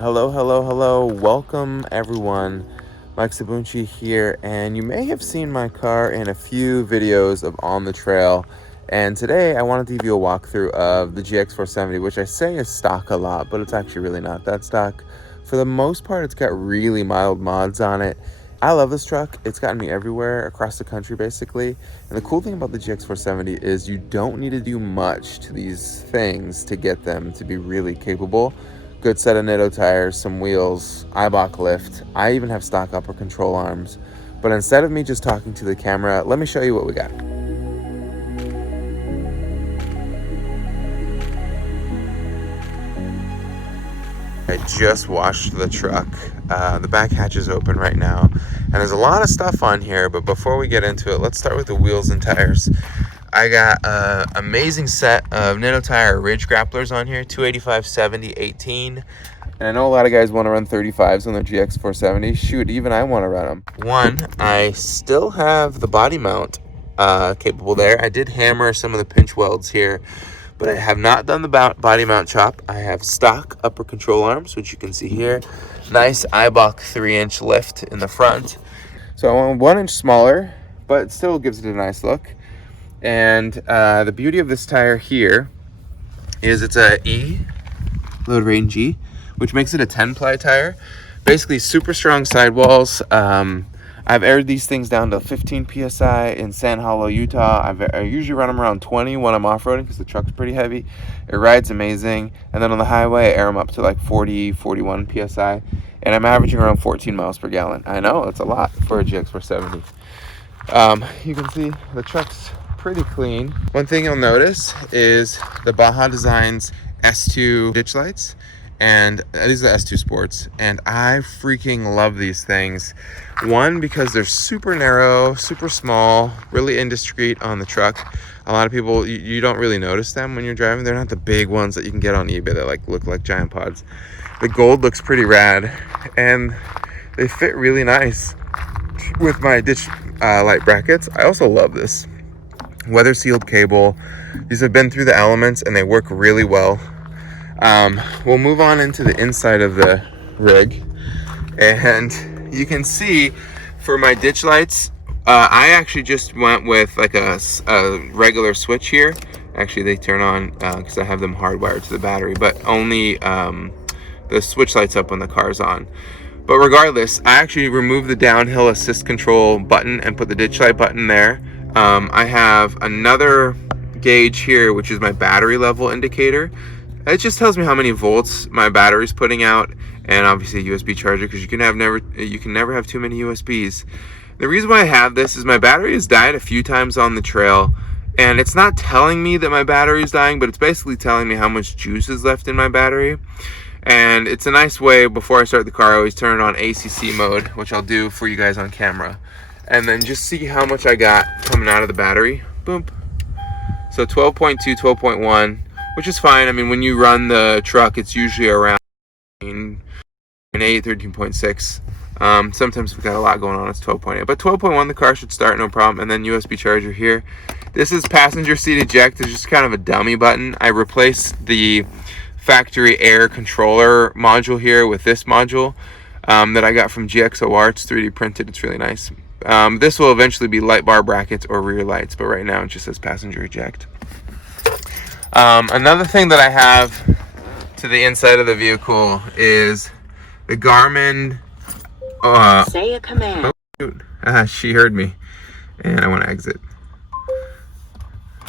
Hello, hello, hello. Welcome, everyone. Mike Sabunchi here, and you may have seen my car in a few videos of On the Trail. And today I wanted to give you a walkthrough of the GX470, which I say is stock a lot, but it's actually really not that stock. For the most part, it's got really mild mods on it. I love this truck. It's gotten me everywhere across the country, basically. And the cool thing about the GX470 is you don't need to do much to these things to get them to be really capable. Good set of Nitto tires, some wheels, Eibach lift. I even have stock upper control arms. But instead of me just talking to the camera, let me show you what we got. I just washed the truck. The back hatch is open right now. And there's a lot of stuff on here, but before we get into it, let's start with the wheels and tires. I got an amazing set of Nitto tire Ridge Grapplers on here, 285, 70, 18. And I know a lot of guys want to run 35s on their GX470. Shoot, even I want to run them. One, I still have the body mount capable there. I did hammer some of the pinch welds here, but I have not done the body mount chop. I have stock upper control arms, which you can see here. Nice Eibach 3-inch lift in the front. So I want 1 inch smaller, but it still gives it a nice look. And the beauty of this tire here is it's a E, load rating G, which makes it a 10-ply tire. Basically super strong sidewalls. I've aired these things down to 15 PSI in Sand Hollow, Utah. I usually run them around 20 when I'm off-roading because the truck's pretty heavy. It rides amazing. And then on the highway, I air them up to like 40, 41 PSI. And I'm averaging around 14 miles per gallon. I know, it's a lot for a GX470. You can see the truck's pretty clean. One thing you'll notice is the Baja Designs S2 ditch lights. And these are the S2 Sports, and I freaking love these things. One, because they're super narrow, super small, really indiscreet on the truck. A lot of people, you don't really notice them when you're driving. They're not the big ones that you can get on eBay that like look like giant pods. The gold looks pretty rad, and they fit really nice with my ditch light brackets. I also love this weather sealed cable. These have been through the elements and they work really well. We'll move on into the inside of the rig, and you can see for my ditch lights, I actually just went with like a regular switch here. Actually, they turn on because I have them hardwired to the battery, but only the switch lights up when the car's on. But regardless, I actually removed the downhill assist control button and put the ditch light button there. I have another gauge here, which is my battery level indicator. It just tells me how many volts my battery's putting out, and obviously a USB charger, because you can never have too many USBs. The reason why I have this is my battery has died a few times on the trail, and it's not telling me that my battery is dying, but it's basically telling me how much juice is left in my battery. And it's a nice way, before I start the car, I always turn it on ACC mode, which I'll do for you guys on camera, and then just see how much I got coming out of the battery. Boom. So 12.2, 12.1. Which is fine. I mean, when you run the truck, it's usually around 13.8, 13.6. Sometimes we've got a lot going on, it's 12.8. But 12.1, the car should start, no problem. And then USB charger here. This is passenger seat eject. It's just kind of a dummy button. I replaced the factory air controller module here with this module that I got from GXOR. It's 3D printed. It's really nice. This will eventually be light bar brackets or rear lights, but right now it just says passenger eject. Another thing that I have to the inside of the vehicle is the Garmin. Say a command. Oh, she heard me, and I want to exit.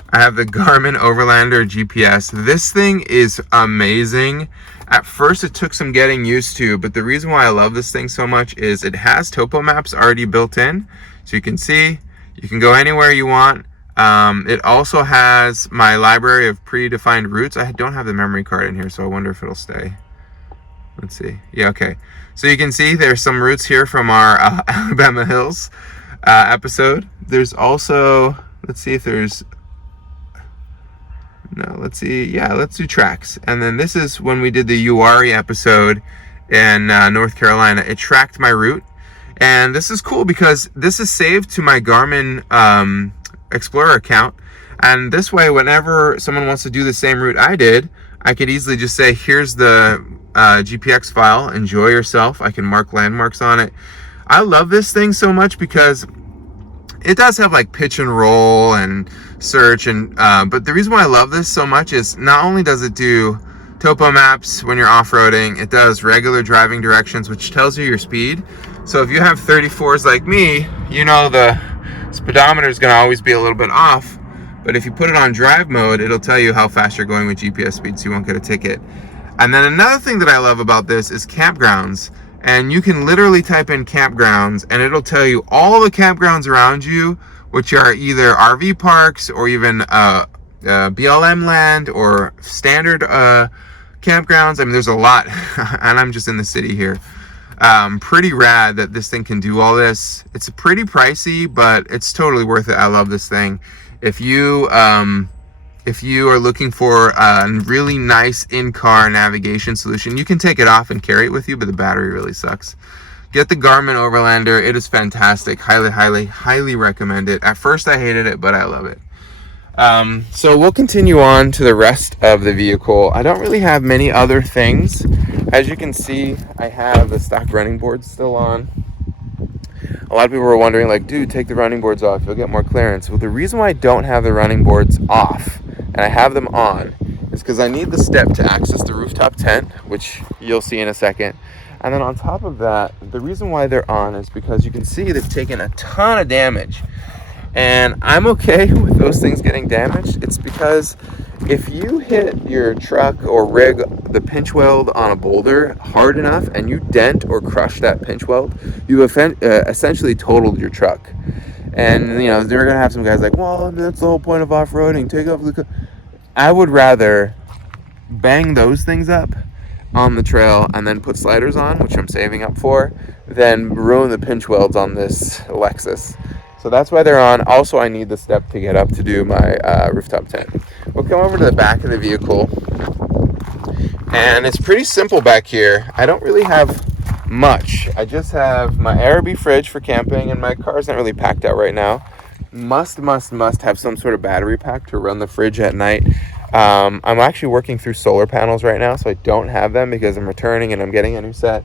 I have the Garmin Overlander GPS. This thing is amazing. At first, it took some getting used to, but the reason why I love this thing so much is it has topo maps already built in, so you can see you can go anywhere you want. It also has my library of predefined routes. I don't have the memory card in here, so I wonder if it'll stay. Let's see. Yeah, okay. So you can see there's some routes here from our Alabama Hills episode. There's also, let's see if there's, no, let's see. Yeah, let's do tracks. And then this is when we did the Uwharrie episode in North Carolina. It tracked my route. And this is cool because this is saved to my Garmin Explorer account, And this way, whenever someone wants to do the same route I did, I could easily just say, here's the GPX file. Enjoy yourself. I can mark landmarks on it. I love this thing so much because it does have like pitch and roll and search, and but the reason why I love this so much is not only does it do topo maps when you're off-roading, it does regular driving directions, which tells you your speed. So if you have 34s like me, you know the speedometer is going to always be a little bit off, but if you put it on drive mode, it'll tell you how fast you're going with GPS speed, so you won't get a ticket. And then another thing that I love about this is campgrounds. And you can literally type in campgrounds and it'll tell you all the campgrounds around you, which are either RV parks or even BLM land or standard campgrounds. I mean, there's a lot, and I'm just in the city here. Pretty rad that this thing can do all this. It's pretty pricey, but it's totally worth it. I love this thing. If you are looking for a really nice in-car navigation solution, you can take it off and carry it with you, but the battery really sucks. Get the Garmin Overlander. It is fantastic. Highly recommend it. At first I hated it, but I love it. So we'll continue on to the rest of the vehicle. I don't really have many other things. As you can see, I have the stock running boards still on. A lot of people were wondering, like, dude, take the running boards off, you'll get more clearance. Well, the reason why I don't have the running boards off and I have them on is because I need the step to access the rooftop tent, which you'll see in a second. And then on top of that, the reason why they're on is because you can see they've taken a ton of damage. And I'm okay with those things getting damaged. It's because if you hit your truck or rig the pinch weld on a boulder hard enough and you dent or crush that pinch weld, you essentially totaled your truck. And, you know, they're going to have some guys like, well, that's the whole point of off-roading. Take off the... I would rather bang those things up on the trail and then put sliders on, which I'm saving up for, than ruin the pinch welds on this Lexus. So that's why they're on. Also, I need the step to get up to do my rooftop tent. We'll come over to the back of the vehicle. And it's pretty simple back here. I don't really have much. I just have my ARB Fridge for camping, and my car's not really packed out right now. Must have some sort of battery pack to run the fridge at night. I'm actually working through solar panels right now, so I don't have them because I'm returning and I'm getting a new set.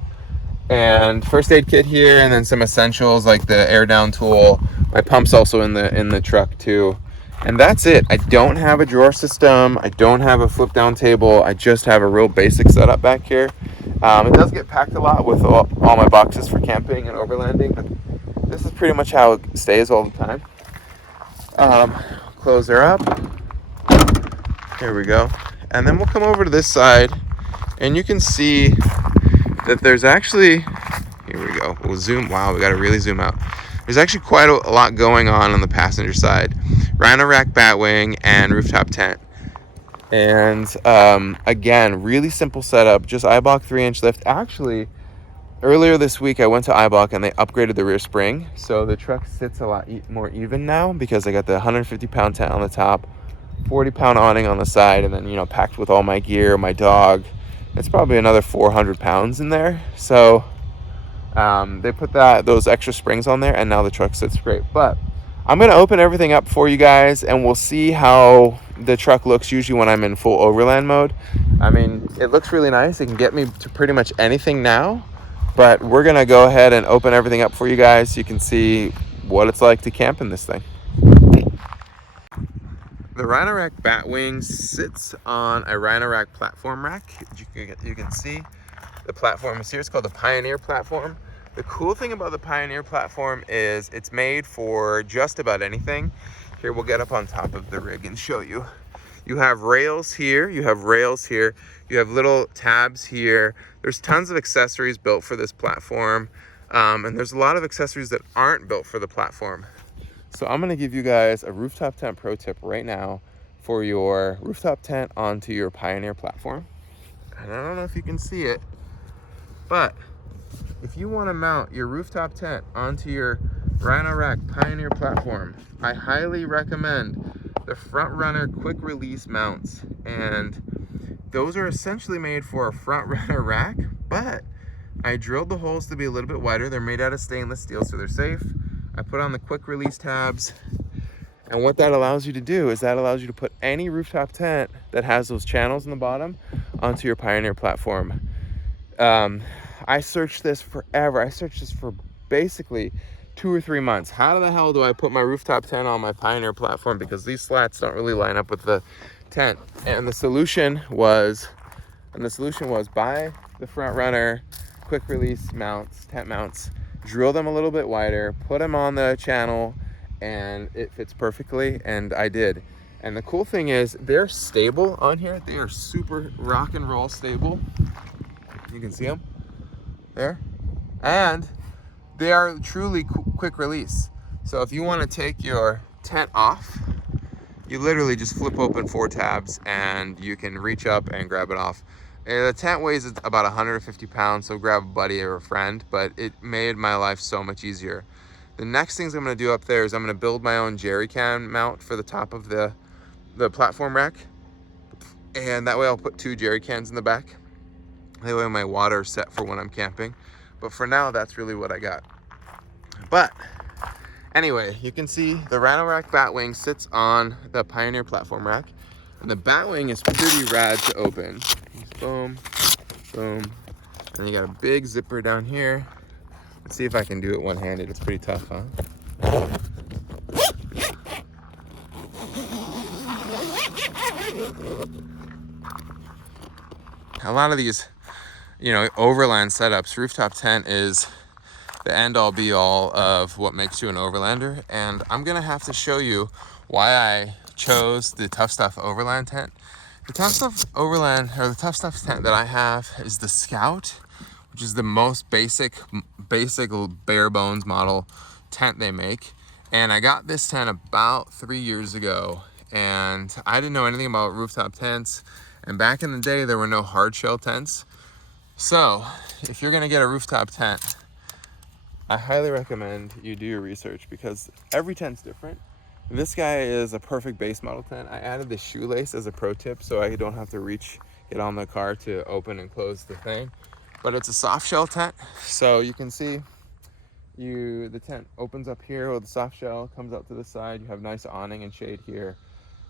And first aid kit here, and then some essentials like the air down tool. My pump's also in the truck too. And that's it. I don't have a drawer system. I don't have a flip down table. I just have a real basic setup back here. It does get packed a lot with all my boxes for camping and overlanding, but this is pretty much how it stays all the time. Close her up. Here we go. And then we'll come over to this side and you can see that there's actually, here we go, we'll zoom. Wow, we got to really zoom out. There's actually quite a lot going on the passenger side. Rhino Rack Batwing and Rooftop Tent. And again, really simple setup, just Eibach 3-inch lift. Actually, earlier this week I went to Eibach and they upgraded the rear spring, so the truck sits a lot more even now because I got the 150-pound tent on the top, 40-pound awning on the side, and then, you know, packed with all my gear, my dog. It's probably another 400 pounds in there. So they put those extra springs on there, and now the truck sits great. But I'm going to open everything up for you guys, and we'll see how the truck looks usually when I'm in full overland mode. I mean, it looks really nice. It can get me to pretty much anything now, but we're going to go ahead and open everything up for you guys so you can see what it's like to camp in this thing. The Rhino Rack Batwing sits on a Rhino Rack platform rack. You can see the platform is here. It's called the Pioneer platform. The cool thing about the Pioneer platform is it's made for just about anything. Here, we'll get up on top of the rig and show you. You have rails here, you have rails here, you have little tabs here. There's tons of accessories built for this platform, and there's a lot of accessories that aren't built for the platform. So I'm gonna give you guys a rooftop tent pro tip right now for your rooftop tent onto your Pioneer platform. And I don't know if you can see it, but if you want to mount your rooftop tent onto your Rhino Rack Pioneer platform, I highly recommend the Front Runner quick release mounts. And those are essentially made for a Front Runner rack, but I drilled the holes to be a little bit wider. They're made out of stainless steel, so they're safe. I put on the quick release tabs, and what that allows you to do is that allows you to put any rooftop tent that has those channels in the bottom onto your Pioneer platform. I searched this forever. I searched this for basically 2 or 3 months. How the hell do I put my rooftop tent on my Pioneer platform? Because these slats don't really line up with the tent. And the solution was buy the front runner quick release mounts, tent mounts, drill them a little bit wider, put them on the channel, and it fits perfectly. And I did. And the cool thing is they're stable on here. They are super rock and roll stable. You can see them there. And they are truly quick release. So if you want to take your tent off, you literally just flip open 4 tabs and you can reach up and grab it off. And the tent weighs about 150 pounds, so grab a buddy or a friend, but it made my life so much easier. The next things I'm going to do up there is I'm going to build my own jerry can mount for the top of the platform rack. And that way I'll put 2 jerry cans in the back. That way my water is set for when I'm camping. But for now, that's really what I got. But anyway, you can see the Rhino Rack Batwing sits on the Pioneer platform rack. And the Batwing is pretty rad to open. Just boom, boom. And then you got a big zipper down here. Let's see if I can do it one-handed. It's pretty tough, huh? A lot of these, overland setups, rooftop tent is the end-all be-all of what makes you an overlander. And I'm gonna have to show you why I chose the Tough Stuff Overland tent. The Tough Stuff Overland, or the Tough Stuff tent that I have, is the Scout, which is the most basic bare bones model tent they make. And I got this tent about 3 years ago, and I didn't know anything about rooftop tents. And back in the day, there were no hard shell tents. So if you're gonna get a rooftop tent, I highly recommend you do your research, because every tent's different. This guy is a perfect base model tent. I added the shoelace as a pro tip so I don't have to get on the car to open and close the thing. But it's a soft shell tent, so you can see the tent opens up here with the soft shell, comes out to the side. You have nice awning and shade here.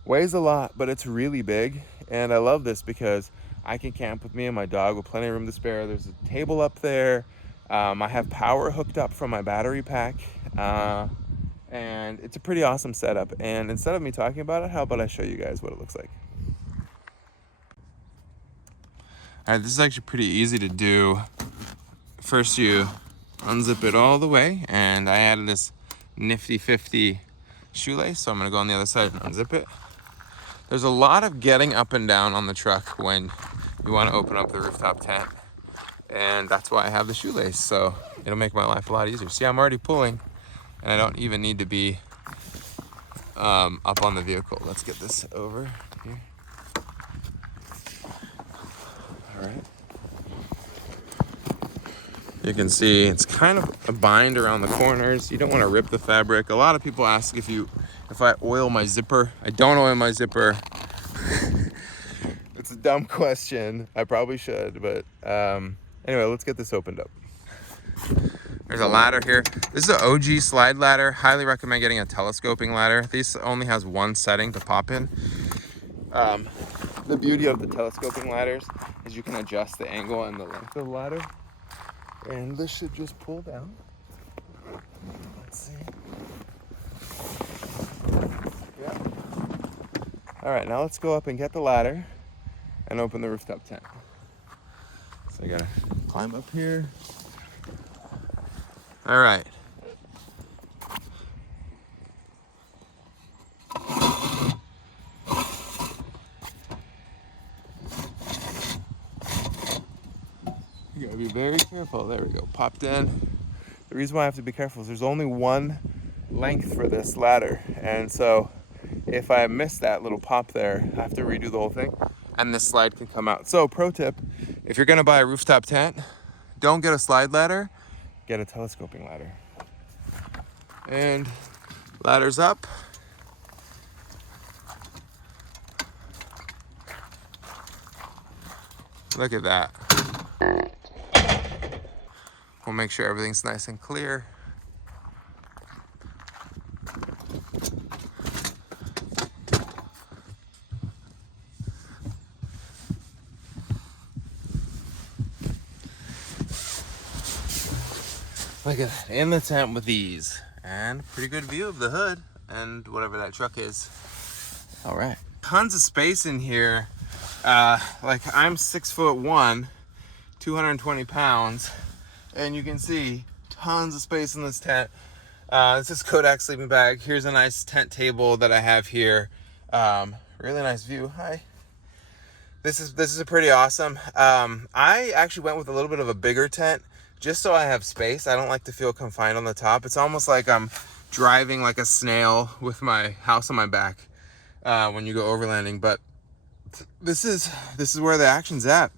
Weighs a lot, but it's really big, and I love this because I can camp with me and my dog with plenty of room to spare. There's a table up there. I have power hooked up from my battery pack, and it's a pretty awesome setup. And instead of me talking about it, how about I show you guys what it looks like? All right, this is actually pretty easy to do. First, you unzip it all the way, and I added this nifty 50 shoelace, so I'm gonna go on the other side and unzip it. There's a lot of getting up and down on the truck when you want to open up the rooftop tent, and that's why I have the shoelace, so it'll make my life a lot easier. See, I'm already pulling, and I don't even need to be up on the vehicle. Let's get this over here. All right. You can see it's kind of a bind around the corners. You don't want to rip the fabric. A lot of people ask if I oil my zipper. I don't oil my zipper. It's a dumb question. I probably should, but anyway, let's get this opened up. There's a ladder here. This is an OG slide ladder. Highly recommend getting a telescoping ladder. This only has one setting to pop in. The beauty of the telescoping ladders is you can adjust the angle and the length of the ladder. And this should just pull down. Let's see. Yeah. All right, now let's go up and get the ladder and open the rooftop tent. So I gotta climb up here. All right. You gotta be very careful. There we go, popped in. The reason why I have to be careful is there's only one length for this ladder. And so if I miss that little pop there, I have to redo the whole thing, and this slide can come out. So pro tip, if you're gonna buy a rooftop tent, don't get a slide ladder, get a telescoping ladder. And ladder's up. Look at that. We'll make sure everything's nice and clear. Look at that, in the tent with these. And pretty good view of the hood and whatever that truck is. All right. Tons of space in here. Like I'm 6'1", 220 pounds, and you can see tons of space in this tent. This is Kodak sleeping bag. Here's a nice tent table that I have here. Really nice view. Hi. This is pretty awesome. I actually went with a little bit of a bigger tent just so I have space. I don't like to feel confined on the top. It's almost like I'm driving like a snail with my house on my back when you go overlanding. But this is where the action's at.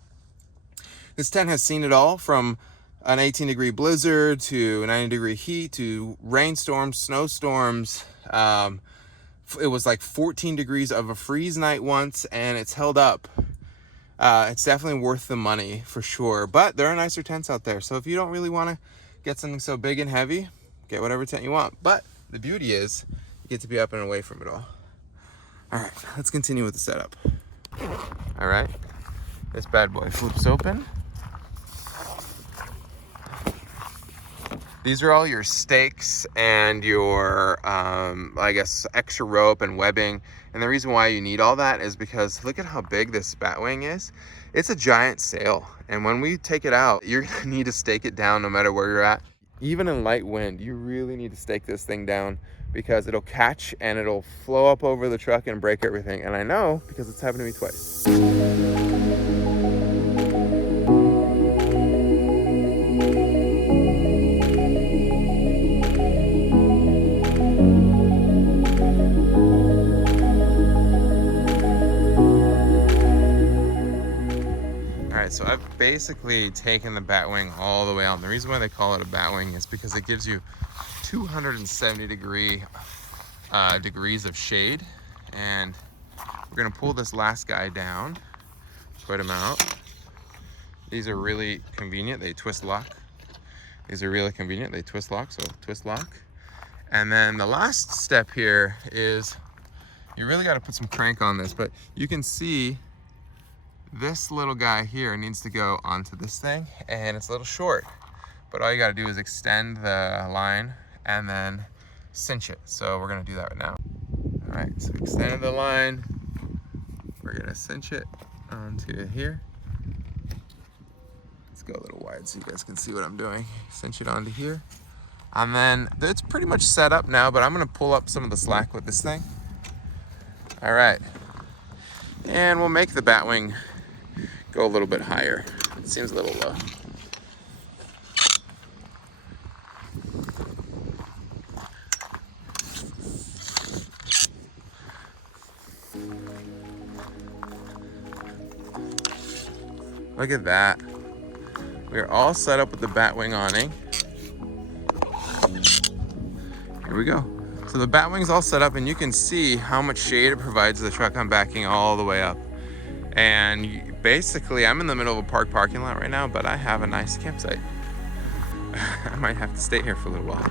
This tent has seen it all, from an 18-degree blizzard to 90-degree heat to rainstorms, snowstorms. It was like 14 degrees of a freeze night once, and it's held up. It's definitely worth the money for sure, but there are nicer tents out there. So if you don't really want to get something so big and heavy, get whatever tent you want. But the beauty is you get to be up and away from it all. All right, let's continue with the setup. All right, this bad boy flips open. These are all your stakes and your, I guess, extra rope and webbing. And the reason why you need all that is because look at how big this Batwing is. It's a giant sail. And when we take it out, you're gonna need to stake it down no matter where you're at. Even in light wind, you really need to stake this thing down because it'll catch and it'll flow up over the truck and break everything. And I know because it's happened to me twice. So I've basically taken the Batwing all the way out. And the reason why they call it a Batwing is because it gives you 270 degrees of shade. And we're gonna pull this last guy down, put him out. These are really convenient, they twist lock. These are really convenient, they twist lock, so twist lock. And then the last step here is you really gotta put some crank on this, but you can see this little guy here needs to go onto this thing, and it's a little short, but all you got to do is extend the line and then cinch it. So we're going to do that right now. All right, so extended the line, we're going to cinch it onto here. Let's go a little wide so you guys can see what I'm doing. Cinch it onto here, and then it's pretty much set up now, but I'm going to pull up some of the slack with this thing. All right, and we'll make the Batwing go a little bit higher. It seems a little low. Look at that. We're all set up with the Batwing awning. Here we go. So the Batwing's all set up, and you can see how much shade it provides the truck. I'm backing all the way up. And basically, I'm in the middle of a parking lot right now, but I have a nice campsite. I might have to stay here for a little while.